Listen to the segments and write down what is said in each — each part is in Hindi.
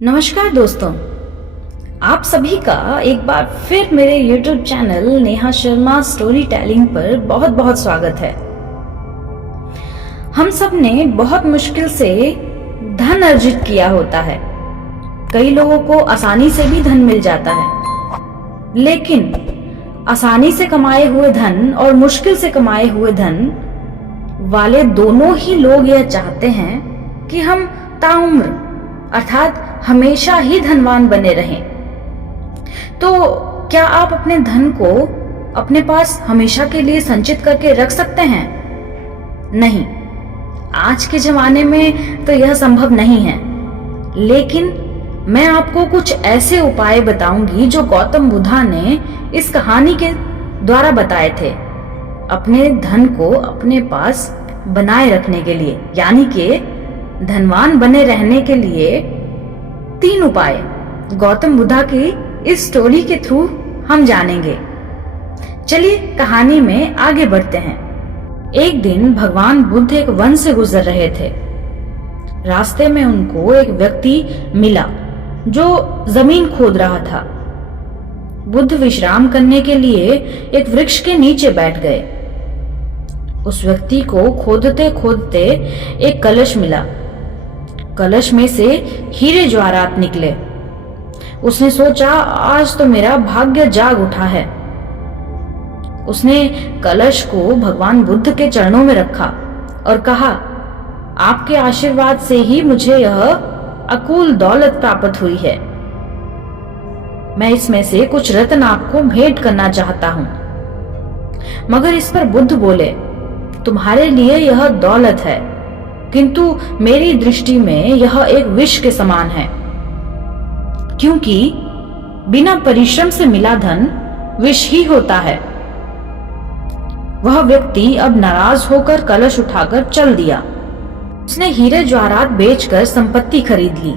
नमस्कार दोस्तों, आप सभी का एक बार फिर मेरे YouTube channel Neha Sharma story telling पर बहुत बहुत स्वागत है। हम सब ने बहुत मुश्किल से धन अर्जित किया होता है। कई लोगों को आसानी से भी धन मिल जाता है, लेकिन आसानी से कमाए हुए धन और मुश्किल से कमाए हुए धन वाले दोनों ही लोग यह चाहते हैं कि हम ताउम्र अर्थात हमेशा ही धनवान बने रहें। तो क्या आप अपने धन को अपने पास हमेशा के लिए संचित करके रख सकते हैं? नहीं, आज के जमाने में तो यह संभव नहीं है। लेकिन मैं आपको कुछ ऐसे उपाय बताऊंगी जो गौतम बुद्धा ने इस कहानी के द्वारा बताए थे, अपने धन को अपने पास बनाए रखने के लिए, यानी कि धनवान बने रहने के लिए 3 उपाय गौतम बुद्धा की इस स्टोरी के थ्रू हम जानेंगे। चलिए कहानी में आगे बढ़ते हैं। एक दिन भगवान बुद्ध एक वन से गुजर रहे थे। रास्ते में उनको एक व्यक्ति मिला जो जमीन खोद रहा था। बुद्ध विश्राम करने के लिए एक वृक्ष के नीचे बैठ गए। उस व्यक्ति को खोदते खोदते एक कलश मिला। कलश में से हीरे जवाहरात निकले। उसने सोचा, आज तो मेरा भाग्य जाग उठा है। उसने कलश को भगवान बुद्ध के चरणों में रखा और कहा, आपके आशीर्वाद से ही मुझे यह अकुल दौलत प्राप्त हुई है। मैं इसमें से कुछ रत्न आपको भेंट करना चाहता हूं। मगर इस पर बुद्ध बोले, तुम्हारे लिए यह दौलत है, किंतु मेरी दृष्टि में यह एक विष के समान है, क्योंकि बिना परिश्रम से मिला धन विष ही होता है। वह व्यक्ति अब नाराज होकर कलश उठाकर चल दिया। उसने हीरे जवाहरात बेचकर संपत्ति खरीद ली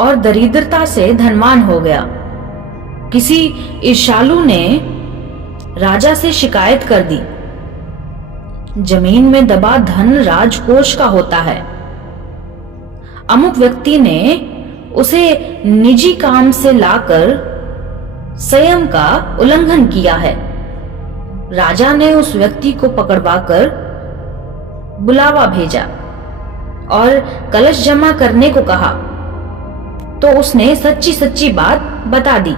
और दरिद्रता से धनवान हो गया। किसी ईर्ष्यालु ने राजा से शिकायत कर दी, जमीन में दबा धन राजकोष का होता है। अमुक व्यक्ति ने उसे निजी काम से लाकर संयम का उल्लंघन किया है। राजा ने उस व्यक्ति को पकड़वाकर बुलावा भेजा और कलश जमा करने को कहा। तो उसने सच्ची सच्ची बात बता दी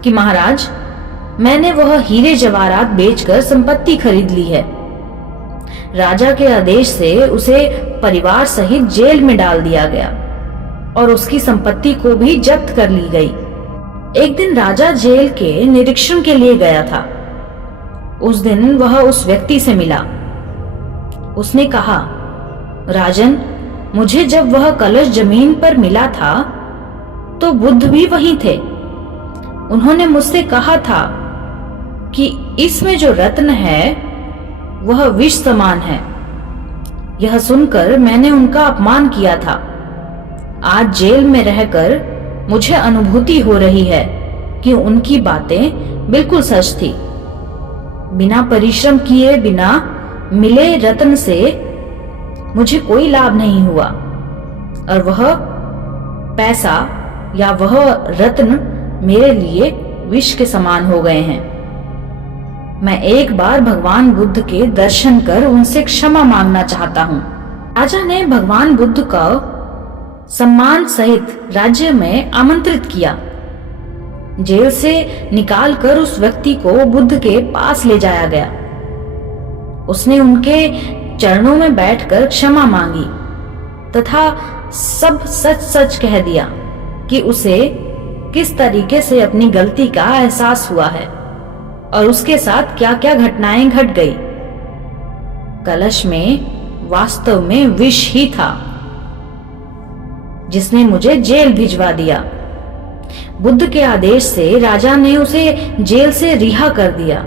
कि महाराज, मैंने वह हीरे जवाहरात बेचकर संपत्ति खरीद ली है। राजा के आदेश से उसे परिवार सहित जेल में डाल दिया गया और उसकी संपत्ति को भी जब्त कर ली गई। एक दिन राजा जेल के निरीक्षण के लिए गया था। उस दिन वह उस व्यक्ति से मिला। उसने कहा, राजन, मुझे जब वह कलश जमीन पर मिला था तो बुद्ध भी वहीं थे। उन्होंने मुझसे कहा था कि इसमें जो रत्न है वह विष समान है। यह सुनकर मैंने उनका अपमान किया था। आज जेल में रहकर मुझे अनुभूति हो रही है कि उनकी बातें बिल्कुल सच थी। बिना परिश्रम किए बिना मिले रत्न से मुझे कोई लाभ नहीं हुआ और वह पैसा या वह रत्न मेरे लिए विष के समान हो गए हैं। मैं एक बार भगवान बुद्ध के दर्शन कर उनसे क्षमा मांगना चाहता हूँ। राजा ने भगवान बुद्ध का सम्मान सहित राज्य में आमंत्रित किया। जेल से निकालकर उस व्यक्ति को बुद्ध के पास ले जाया गया। उसने उनके चरणों में बैठकर क्षमा मांगी तथा सब सच सच कह दिया कि उसे किस तरीके से अपनी गलती का एहसास हुआ है और उसके साथ क्या क्या घटनाएं घट गई। कलश में वास्तव में विष ही था जिसने मुझे जेल भिजवा दिया। बुद्ध के आदेश से राजा ने उसे जेल से रिहा कर दिया।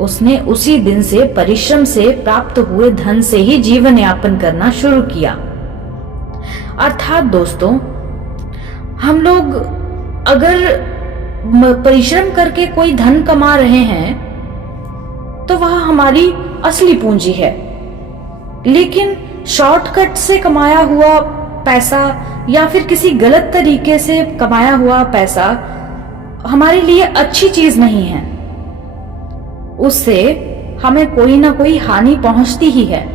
उसने उसी दिन से परिश्रम से प्राप्त हुए धन से ही जीवन यापन करना शुरू किया। अर्थात दोस्तों, हम लोग अगर परिश्रम करके कोई धन कमा रहे हैं तो वह हमारी असली पूंजी है, लेकिन शॉर्टकट से कमाया हुआ पैसा या फिर किसी गलत तरीके से कमाया हुआ पैसा हमारे लिए अच्छी चीज नहीं है। उससे हमें कोई ना कोई हानि पहुंचती ही है।